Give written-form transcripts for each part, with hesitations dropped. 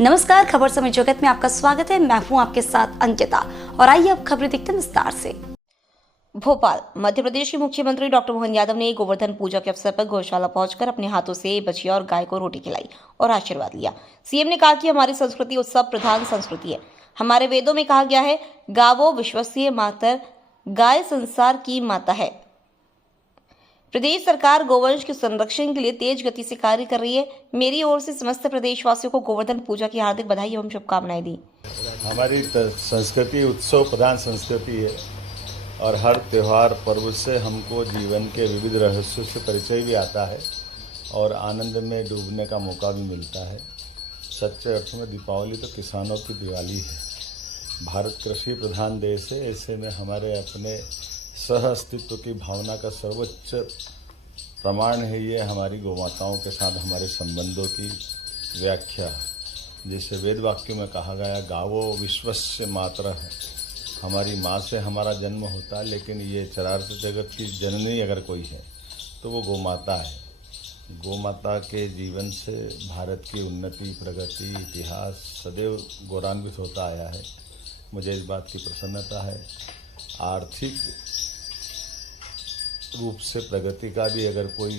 नमस्कार, खबर समय जगत में आपका स्वागत है। मैं हूं आपके साथ अंकिता और आइए अब खबरें देखते हैं विस्तार से। भोपाल मध्य प्रदेश के मुख्यमंत्री डॉक्टर मोहन यादव ने गोवर्धन पूजा के अवसर पर गौशाला पहुंचकर अपने हाथों से बछिया और गाय को रोटी खिलाई और आशीर्वाद लिया। सीएम ने कहा कि हमारी संस्कृति उत्सव प्रधान संस्कृति है। हमारे वेदों में कहा गया है, गावो विश्वस्य मातर, गाय संसार की माता है। प्रदेश सरकार गोवंश के संरक्षण के लिए तेज गति से कार्य कर रही है। मेरी ओर से समस्त प्रदेशवासियों को गोवर्धन पूजा की हार्दिक बधाई एवं शुभकामनाएं दी। हमारी संस्कृति उत्सव प्रधान संस्कृति है और हर त्यौहार पर्व से हमको जीवन के विविध रहस्यों से परिचय भी आता है और आनंद में डूबने का मौका भी मिलता है। सच्चे अर्थ में दीपावली तो किसानों की दिवाली है। भारत कृषि प्रधान देश है, ऐसे में हमारे अपने सह अस्तित्व की भावना का सर्वोच्च प्रमाण है ये हमारी गौमाताओं के साथ हमारे संबंधों की व्याख्या। जैसे वेद वाक्य में कहा गया, गावो विश्वस्य मातरः, हमारी माँ से हमारा जन्म होता है, लेकिन ये चराचर जगत की जननी अगर कोई है तो वो गौमाता है। गौमाता के जीवन से भारत की उन्नति, प्रगति, इतिहास सदैव गौरवान्वित होता आया है। मुझे इस बात की प्रसन्नता है। आर्थिक रूप से प्रगति का भी अगर कोई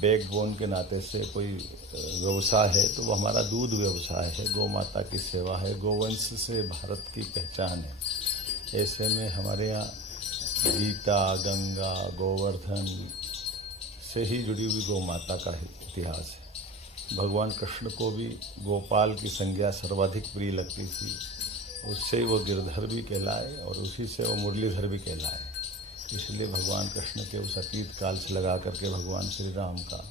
बैकबोन के नाते से कोई व्यवसाय है तो वो हमारा दूध व्यवसाय है, गौ माता की सेवा है। गोवंश से भारत की पहचान है। ऐसे में हमारे यहाँ गीता, गंगा, गोवर्धन से ही जुड़ी हुई गौ माता का इतिहास है। भगवान कृष्ण को भी गोपाल की संज्ञा सर्वाधिक प्रिय लगती थी। उससे वो गिरधर भी कहलाए और उसी से वो मुरलीधर भी कहलाए। इसलिए भगवान कृष्ण के उस अतीत काल से लगा करके भगवान श्री राम का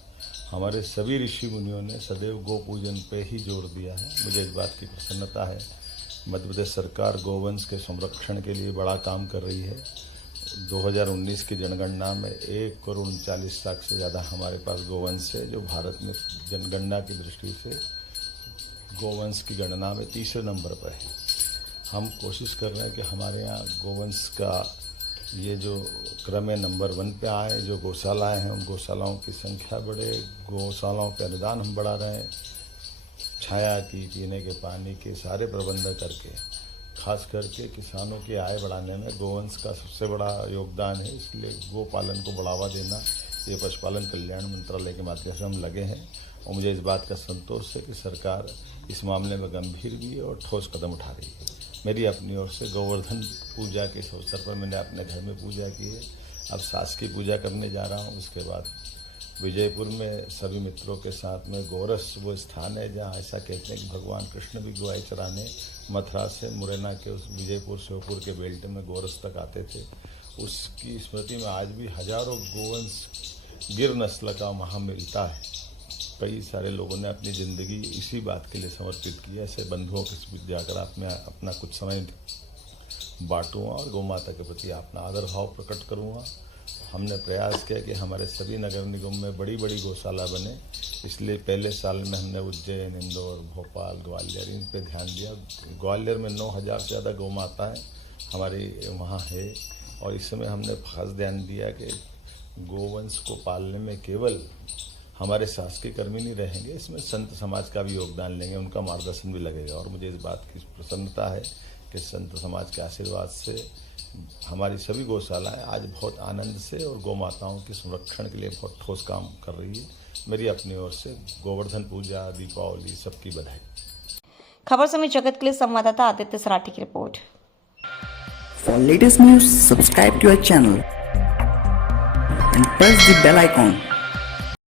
हमारे सभी ऋषि मुनियों ने सदैव गौ पूजन पे ही जोर दिया है। मुझे इस बात की प्रसन्नता है। मध्य प्रदेश सरकार गौवंश के संरक्षण के लिए बड़ा काम कर रही है। 2019 की जनगणना में 1,39,00,000 से ज़्यादा हमारे पास गौवंश है, जो भारत में जनगणना की दृष्टि से गौवंश की गणना में तीसरे नंबर पर है। हम कोशिश कर रहे हैं कि हमारे यहाँ गौवंश का ये जो क्रम है नंबर 1 पे आए। जो गौशालाएं हैं उन गौशालाओं की संख्या बढ़े, गौशालाओं पे अनुदान हम बढ़ा रहे हैं। छाया की, पीने के पानी के सारे प्रबंध करके, खास करके किसानों की आय बढ़ाने में गौवंश का सबसे बड़ा योगदान है। इसलिए गोपालन को बढ़ावा देना ये पशुपालन कल्याण मंत्रालय के माध्यम से हम लगे हैं और मुझे इस बात का संतोष है कि सरकार इस मामले में गंभीर भी और ठोस कदम उठा रही है। मेरी अपनी ओर से गोवर्धन पूजा के इस अवसर पर मैंने अपने घर में पूजा की है। अब सास की पूजा करने जा रहा हूँ। उसके बाद विजयपुर में सभी मित्रों के साथ में गोरस वो स्थान है जहाँ ऐसा कहते हैं कि भगवान कृष्ण भी गाय चराने मथुरा से मुरैना के उस विजयपुर श्योपुर के बेल्ट में गोरस तक आते थे। उसकी स्मृति में आज भी हजारों गोवंश गिर नस्ल का वहाँ मिलता है। कई सारे लोगों ने अपनी ज़िंदगी इसी बात के लिए समर्पित की है। ऐसे बंधुओं के बीच जाकर आप मैं अपना कुछ समय बांटूँगा और गौ माता के प्रति अपना आदर भाव प्रकट करूँगा। हमने प्रयास किया कि हमारे सभी नगर निगम में बड़ी बड़ी गौशाला बने। इसलिए पहले साल में हमने उज्जैन, इंदौर, भोपाल, ग्वालियर इन पे ध्यान दिया। ग्वालियर में 9,000 से ज़्यादा गौ माताएँ हमारी वहाँ है और इस समय हमने खास ध्यान दिया कि गोवंश को पालने में केवल हमारे शासकीय कर्मी नहीं रहेंगे, इसमें संत समाज का भी योगदान लेंगे, उनका मार्गदर्शन भी लगेगा। और मुझे इस बात की प्रसन्नता है कि संत समाज के आशीर्वाद से हमारी सभी गौशालाएं आज बहुत आनंद से और गौ माताओं के संरक्षण के लिए बहुत ठोस काम कर रही है। मेरी अपनी ओर से गोवर्धन पूजा, दीपावली सबकी बधाई। खबर समय जगत के लिए संवाददाता आदित्य सराठी की report. For latest news, subscribe to our channel and press the bell icon.